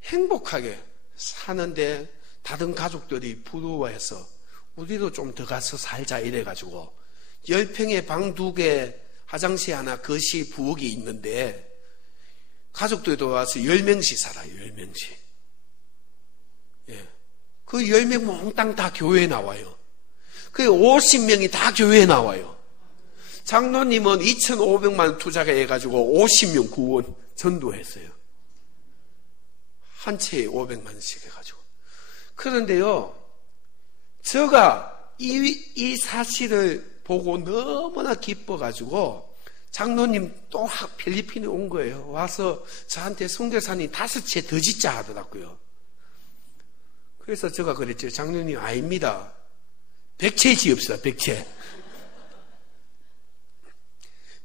행복하게 사는데 다른 가족들이 부러워해서 우리도 좀 더 가서 살자 이래가지고 10평에 방 2개, 화장실 하나, 거실, 부엌이 있는데 가족들도 와서 10명씩 살아요. 10명씩. 예. 그 10명 몽땅 다 교회에 나와요. 그 50명이 다 교회에 나와요. 장로님은 2,500만 원 투자해가지고 50명 구원 전도했어요. 한 채에 500만 원씩 해가지고. 그런데요, 제가 이 사실을 보고 너무나 기뻐가지고 장로님 또 필리핀에 온 거예요. 와서 저한테 선교사님 5채 더 짓자 하더라고요. 그래서 제가 그랬죠. 장로님 아닙니다. 100채 지읍시다. 100채.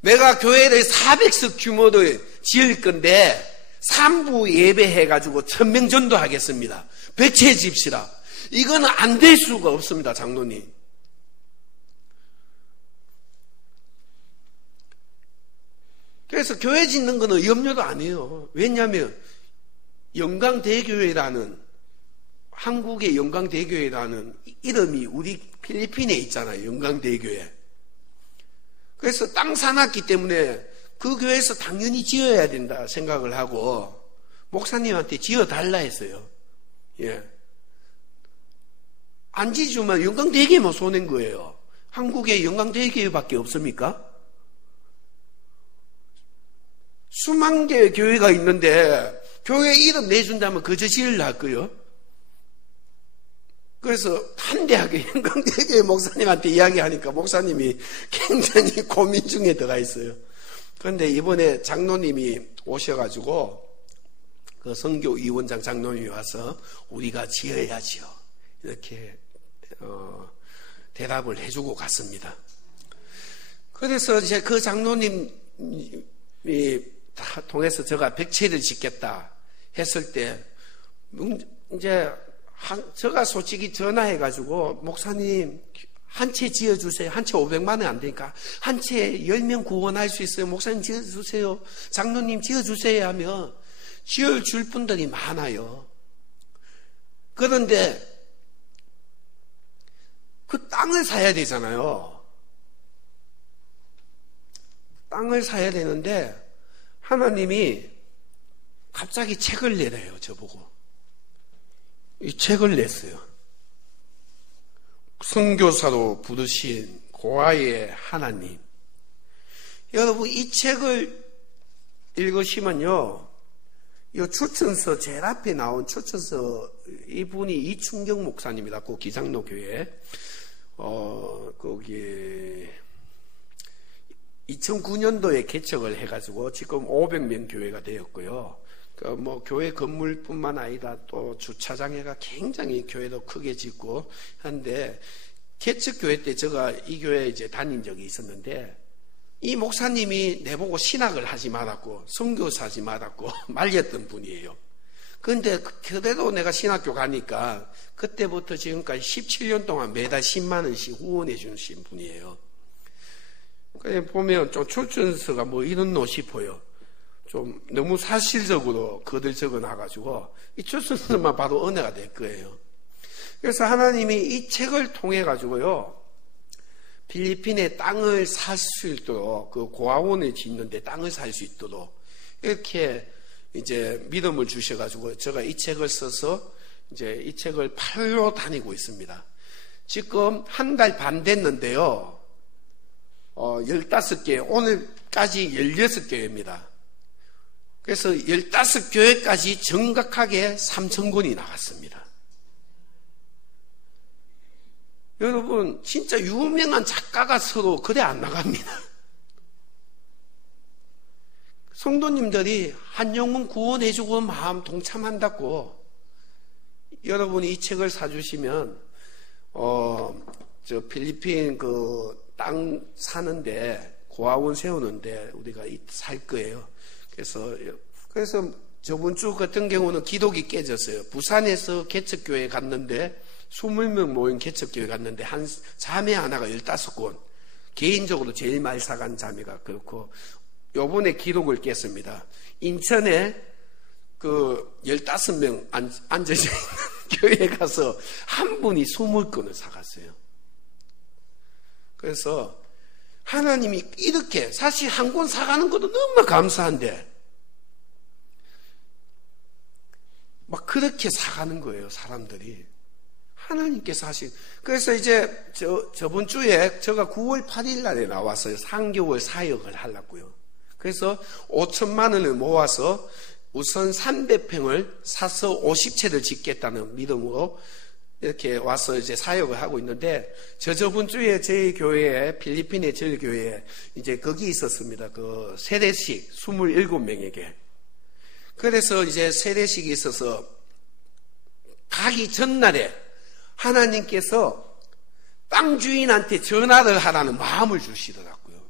내가 교회를 400석 규모를 지을 건데 3부 예배해가지고 1000명 전도하겠습니다. 100채 지읍시다. 이거는 안 될 수가 없습니다. 장로님. 그래서 교회 짓는 거는 염려도 안 해요. 왜냐하면 영광대교회라는, 한국의 영광대교회라는 이름이 우리 필리핀에 있잖아요. 영광대교회. 그래서 땅 사놨기 때문에 그 교회에서 당연히 지어야 된다 생각을 하고 목사님한테 지어달라 했어요. 예. 안 지주면 영광대교회만 쏘낸 거예요. 한국에 영광대교회밖에 없습니까? 수만 개의 교회가 있는데 교회 이름 내준다면 그저 지으려 할 거예요. 그래서 한대하게 영광대교회 목사님한테 이야기하니까 목사님이 굉장히 고민 중에 들어가 있어요. 그런데 이번에 장로님이 오셔가지고 그 선교위원장 장로님이 와서 우리가 지어야지요. 이렇게 대답을 해주고 갔습니다. 그래서 이제 그 장로님이 다 통해서 제가 100채를 짓겠다 했을 때 이제 제가 솔직히 전화해가지고 목사님 한 채 지어주세요. 한 채 500만 원 안 되니까 한 채 10명 구원할 수 있어요. 목사님 지어주세요. 장로님 지어주세요 하면 지어줄 분들이 많아요. 그런데 그 땅을 사야 되잖아요. 땅을 사야 되는데 하나님이 갑자기 책을 내래요. 저보고. 이 책을 냈어요. 선교사로 부르신 고아의 하나님. 여러분 이 책을 읽으시면요, 이 추천서 제일 앞에 나온 추천서, 이분이 이충경 목사님이라고 기장로 교회 거기 2009년도에 개척을 해가지고 지금 500명 교회가 되었고요. 뭐 교회 건물뿐만 아니라 또 주차장에가 굉장히 교회도 크게 짓고 한데 개척교회 때 제가 이 교회에 이제 다닌 적이 있었는데, 이 목사님이 내보고 신학을 하지 말았고 선교사 하지 말았고 말렸던 분이에요. 그런데 그래도 내가 신학교 가니까 그때부터 지금까지 17년 동안 매달 10만 원씩 후원해 주신 분이에요. 그냥 보면 좀 출전서가 뭐 이런 노 싶어요. 좀 너무 사실적으로 글을 적어 놔가지고 이 출전서만 봐도 은혜가 될 거예요. 그래서 하나님이 이 책을 통해 가지고요, 필리핀에 땅을 살 수 있도록, 그 고아원을 짓는데 땅을 살 수 있도록 이렇게 이제 믿음을 주셔가지고 제가 이 책을 써서 이제 이 책을 팔러 다니고 있습니다. 지금 한 달 반 됐는데요, 15개, 오늘까지 16개입니다. 그래서 15교회까지 정각하게 3,000권이 나갔습니다. 여러분, 진짜 유명한 작가가 서로 그래 안 나갑니다. 성도님들이 한 영혼 구원해주고 마음 동참한다고, 여러분이 이 책을 사주시면 저 필리핀 그 땅 사는데, 고아원 세우는데 우리가 살 거예요. 그래서 저번 주 같은 경우는 기독이 깨졌어요. 부산에서 개척교회 갔는데 20명 모인 개척교회 갔는데 한 자매 하나가 15권, 개인적으로 제일 많이 사간 자매가 그렇고, 요번에 기록을 깼습니다. 인천에 그 15명 앉아져 있는 교회에 가서 한 분이 20권을 사갔어요. 그래서 하나님이 이렇게, 사실 한 권 사가는 것도 너무 감사한데 막 그렇게 사가는 거예요, 사람들이. 하나님께서 하신. 그래서 이제 저번 주에 제가 9월 8일 날에 나왔어요. 3개월 사역을 하려고요. 그래서 5천만 원을 모아서 우선 300평을 사서 50채를 짓겠다는 믿음으로 이렇게 와서 이제 사역을 하고 있는데, 저번 주에 저희 교회에, 필리핀의 저희 교회에 이제 거기 있었습니다. 그 세례식 27명에게. 그래서 이제 세례식이 있어서 가기 전날에 하나님께서 땅 주인한테 전화를 하라는 마음을 주시더라고요.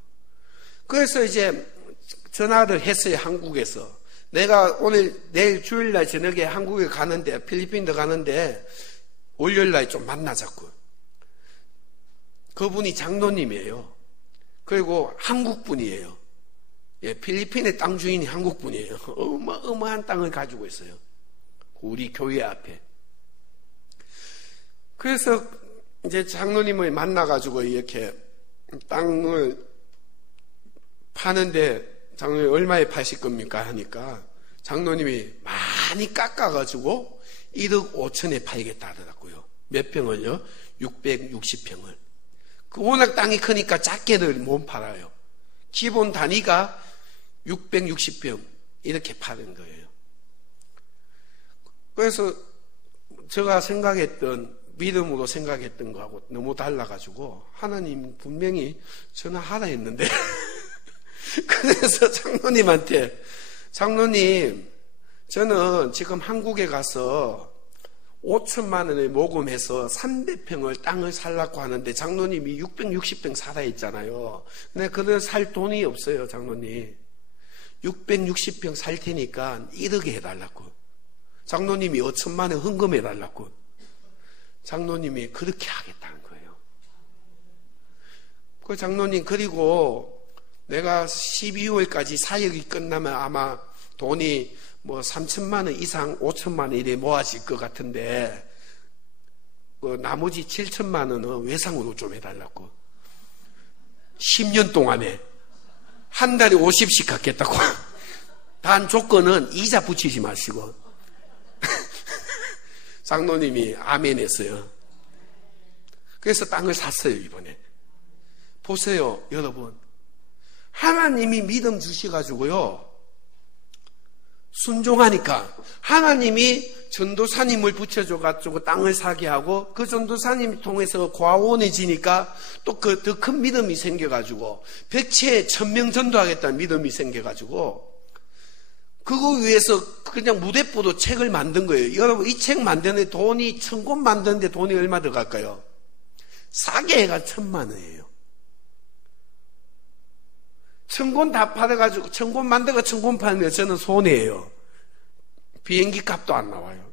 그래서 이제 전화를 했어요, 한국에서. 내가 내일 주일날 저녁에 한국에 가는데, 필리핀도 가는데 월요일날 좀 만나자고. 그분이 장로님이에요. 그리고 한국분이에요. 예, 필리핀의 땅 주인이 한국분이에요. 어마어마한 땅을 가지고 있어요, 우리 교회 앞에. 그래서 이제 장로님을 만나가지고 이렇게 땅을 파는데, 장로님 얼마에 파실 겁니까? 하니까 장로님이 많이 깎아가지고 1억 5천에 팔겠다 하더라고요. 몇 평을요? 660평을. 그 워낙 땅이 크니까 작게를 못 팔아요. 기본 단위가 660평 이렇게 파는 거예요. 그래서 제가 믿음으로 생각했던 거하고 너무 달라가지고 하나님 분명히 전화하라 했는데 그래서 장로님한테, 장로님, 저는 지금 한국에 가서 5천만 원을 모금해서 300평을 땅을 살라고 하는데 장로님이 660평 사라 했잖아요. 근데 그걸 살 돈이 없어요, 장로님. 660평 살 테니까 1억에 해달라고. 장로님이 5천만 원 헌금해달라고. 장로님이 그렇게 하겠다는 거예요. 그 장로님, 그리고 내가 12월까지 사역이 끝나면 아마 돈이 뭐 3천만 원 이상 5천만 원 이래 모아질 것 같은데, 그 나머지 7천만 원은 외상으로 좀 해달라고. 10년 동안에 한 달에 50씩 갚겠다고. 단 조건은 이자 붙이지 마시고. 장로님이 아멘 했어요. 그래서 땅을 샀어요, 이번에. 보세요, 여러분. 하나님이 믿음 주셔가지고요, 순종하니까 하나님이 전도사님을 붙여줘가지고 땅을 사게 하고, 그 전도사님 통해서 고아원해지니까 또 그 더 큰 믿음이 생겨가지고 100채 1000명 전도하겠다는 믿음이 생겨가지고, 그거 위해서 그냥 무대포도 책을 만든 거예요. 여러분, 이 책 만드는데 돈이 1000권 만드는데 돈이 얼마 들어갈까요? 싸게 해가 1,000만 원이에요. 천권 다 팔아가지고 천권 만들고 천권 팔면 저는 손해예요. 비행기 값도 안 나와요.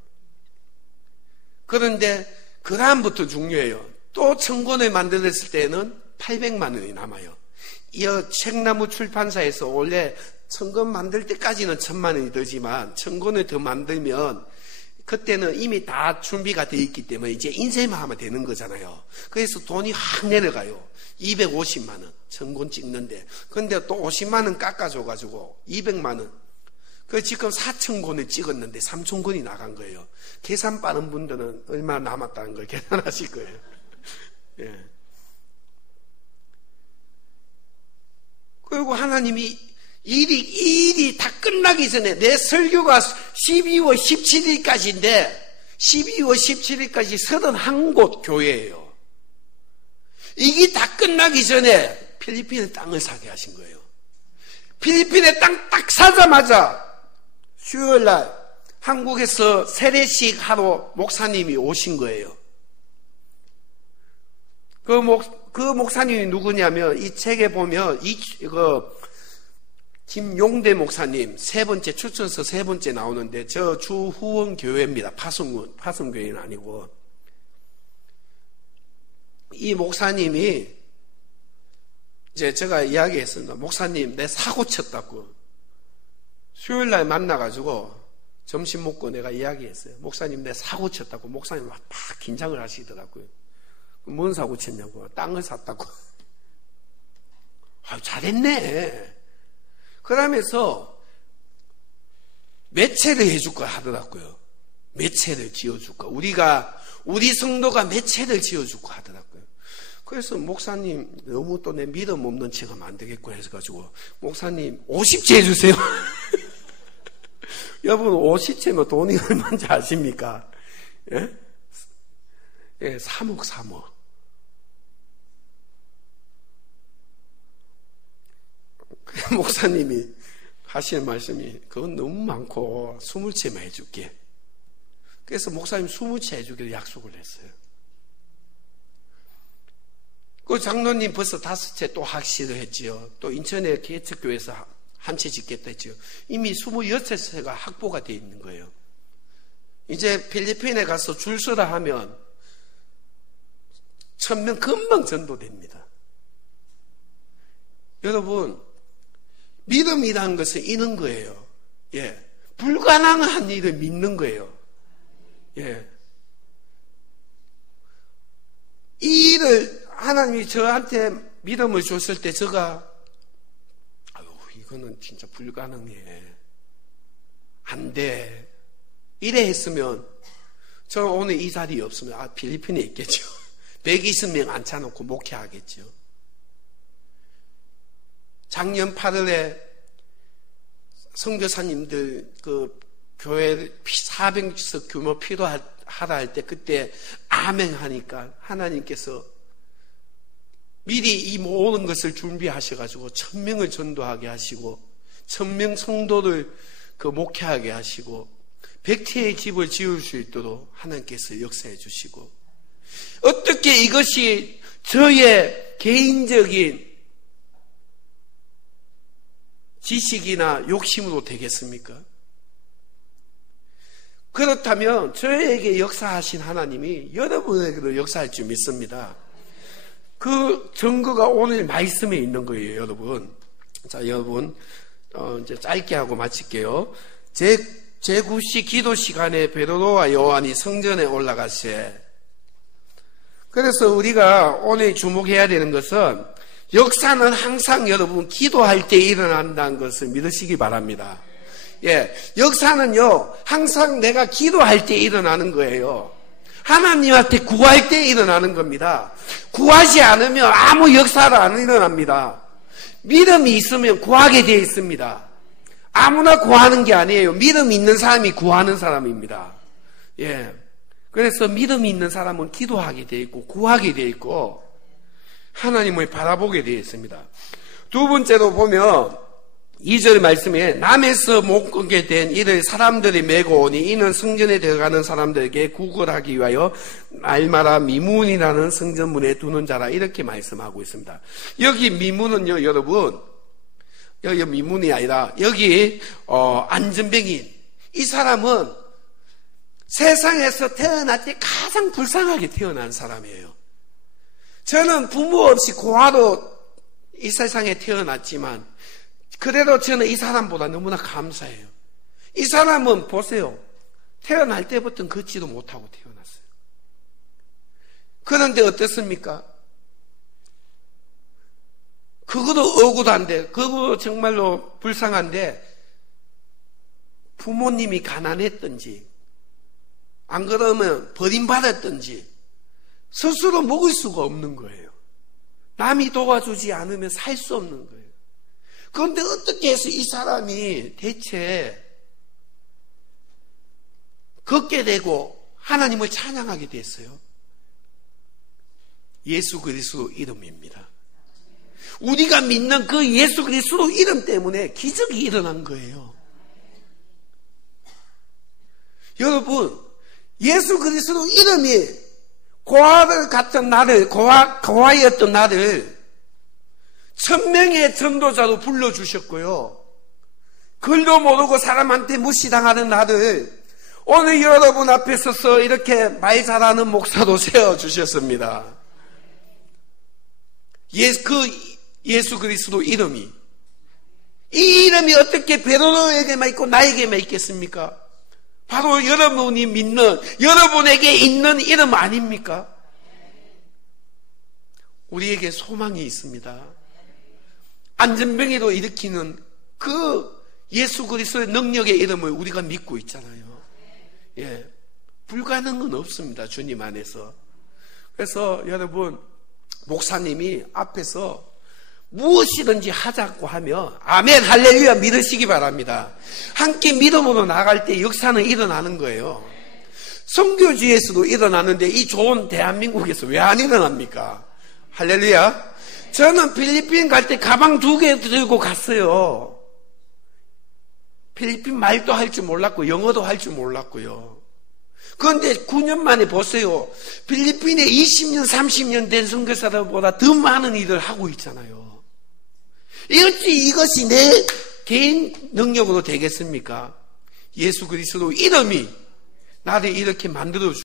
그런데 그 다음부터 중요해요. 또 천권을 만들었을 때는 800만 원이 남아요. 이 책나무 출판사에서 원래 천권 만들 때까지는 1,000만 원이 들지만 천권을 더 만들면 그때는 이미 다 준비가 되어 있기 때문에 이제 인쇄만 하면 되는 거잖아요. 그래서 돈이 확 내려가요. 250만 원 천권 찍는데. 근데 또 50만 원 깎아줘가지고 200만 원. 그 지금 4,000권을 찍었는데 3,000권이 나간 거예요. 계산 빠른 분들은 얼마나 남았다는 걸 계산하실 거예요. 예. 그리고 하나님이 이 일이 다 끝나기 전에 내 설교가 12월 17일까지인데 12월 17일까지 31곳 교회예요. 이게 다 끝나기 전에 필리핀의 땅을 사게 하신 거예요. 필리핀의 땅 딱 사자마자 수요일날 한국에서 세례식 하러 목사님이 오신 거예요. 그 목사님이 누구냐면 이 책에 보면 김용대 목사님 추천서 세 번째 나오는데 저 주후원 교회입니다. 파송교회는 아니고. 이 목사님이 이제 제가 이야기했습니다. 목사님 내 사고 쳤다고. 수요일날 만나가지고 점심 먹고 내가 이야기했어요. 목사님 내 사고 쳤다고. 목사님 막 긴장을 하시더라고요. 뭔 사고 쳤냐고. 땅을 샀다고. 잘했네. 그러면서 매체를 해줄 거 하더라고요. 매체를 지어줄 거. 우리 성도가 매체를 지어줄 거 하더라고요. 그래서 목사님 너무 또 내 믿음 없는 척 하면 안 되겠고 해서가지고 목사님 50채 해주세요. 여러분 50채면 돈이 얼마인지 아십니까? 예? 예, 3억. 목사님이 하시는 말씀이 그건 너무 많고 20채만 해줄게. 그래서 목사님 20채 해주기로 약속을 했어요. 그 장로님 벌써 5채 또 확실을 했지요. 또 인천의 개척교회에서 한 채 짓겠다 했지요. 이미 26채가 확보가 되어 있는 거예요. 이제 필리핀에 가서 줄 서라 하면 1,000명 금방 전도됩니다. 여러분 믿음이라는 것은 이런 거예요. 예. 불가능한 일을 믿는 거예요. 예. 이 일을 하나님이 저한테 믿음을 줬을 때 제가 이거는 진짜 불가능해. 안 돼. 이래 했으면 저 오늘 이 자리에 없으면 필리핀에 있겠죠. 120명 앉혀놓고 목회하겠죠. 작년 8월에 선교사님들 그 교회 400석 규모 필요하다 할 때 그때 아멘 하니까 하나님께서 미리 이 모든 것을 준비하셔가지고 1,000명을 전도하게 하시고 1,000명 성도를 목회하게 하시고 100채의 집을 지을 수 있도록 하나님께서 역사해 주시고 어떻게 이것이 저의 개인적인 지식이나 욕심으로 되겠습니까? 그렇다면 저에게 역사하신 하나님이 여러분에게도 역사할 줄 믿습니다. 그 증거가 오늘 말씀에 있는 거예요, 여러분. 자, 여러분, 이제 짧게 하고 마칠게요. 제9시 기도 시간에 베드로와 요한이 성전에 올라갔어요. 그래서 우리가 오늘 주목해야 되는 것은 역사는 항상 여러분 기도할 때 일어난다는 것을 믿으시기 바랍니다. 예, 역사는요 항상 내가 기도할 때 일어나는 거예요. 하나님한테 구할 때 일어나는 겁니다. 구하지 않으면 아무 역사도 안 일어납니다. 믿음이 있으면 구하게 되어 있습니다. 아무나 구하는 게 아니에요. 믿음 있는 사람이 구하는 사람입니다. 예, 그래서 믿음이 있는 사람은 기도하게 되어 있고 구하게 되어 있고 하나님을 바라보게 되어 있습니다. 두 번째로 보면 2절 말씀에 남에서 못 끊게 된 이를 사람들이 메고 오니 이는 성전에 들어가는 사람들에게 구걸하기 위하여 날마다 미문이라는 성전문에 두는 자라, 이렇게 말씀하고 있습니다. 여기 미문은요, 여러분, 여기 미문이 아니라 여기 안전병인, 이 사람은 세상에서 태어날 때 가장 불쌍하게 태어난 사람이에요. 저는 부모 없이 고아로 이 세상에 태어났지만 그래도 저는 이 사람보다 너무나 감사해요. 이 사람은 보세요. 태어날 때부터 걷지도 못하고 태어났어요. 그런데 어떻습니까? 그것도 억울한데, 그거 정말로 불쌍한데, 부모님이 가난했든지, 안 그러면 버림받았든지, 스스로 먹을 수가 없는 거예요. 남이 도와주지 않으면 살 수 없는 거예요. 그런데 어떻게 해서 이 사람이 대체 걷게 되고 하나님을 찬양하게 됐어요? 예수 그리스도 이름입니다. 우리가 믿는 그 예수 그리스도 이름 때문에 기적이 일어난 거예요. 여러분, 예수 그리스도 이름이 고아를 같은 나를, 고아였던 나를 1000명의 전도자로 불러주셨고요. 글도 모르고 사람한테 무시당하는 나를 오늘 여러분 앞에 서서 이렇게 말 잘하는 목사로 세워주셨습니다. 예수 그리스도 이름이, 이 이름이 어떻게 베드로에게만 있고 나에게만 있겠습니까? 바로 여러분이 믿는, 여러분에게 있는 이름 아닙니까? 우리에게 소망이 있습니다. 안전병에도 일으키는 그 예수 그리스도의 능력의 이름을 우리가 믿고 있잖아요. 예, 불가능은 없습니다, 주님 안에서. 그래서 여러분, 목사님이 앞에서 무엇이든지 하자고 하면 아멘 할렐루야 믿으시기 바랍니다. 함께 믿음으로 나갈 때 역사는 일어나는 거예요. 선교지에서도 일어나는데 이 좋은 대한민국에서 왜 안 일어납니까? 할렐루야. 저는 필리핀 갈 때 가방 2개 들고 갔어요. 필리핀 말도 할 줄 몰랐고 영어도 할 줄 몰랐고요. 그런데 9년 만에 보세요. 필리핀에 20년 30년 된 선교사들보다 더 많은 일을 하고 있잖아요. 어찌 이것이 내 개인 능력으로 되겠습니까? 예수 그리스도 이름이 나를 이렇게 만들어주고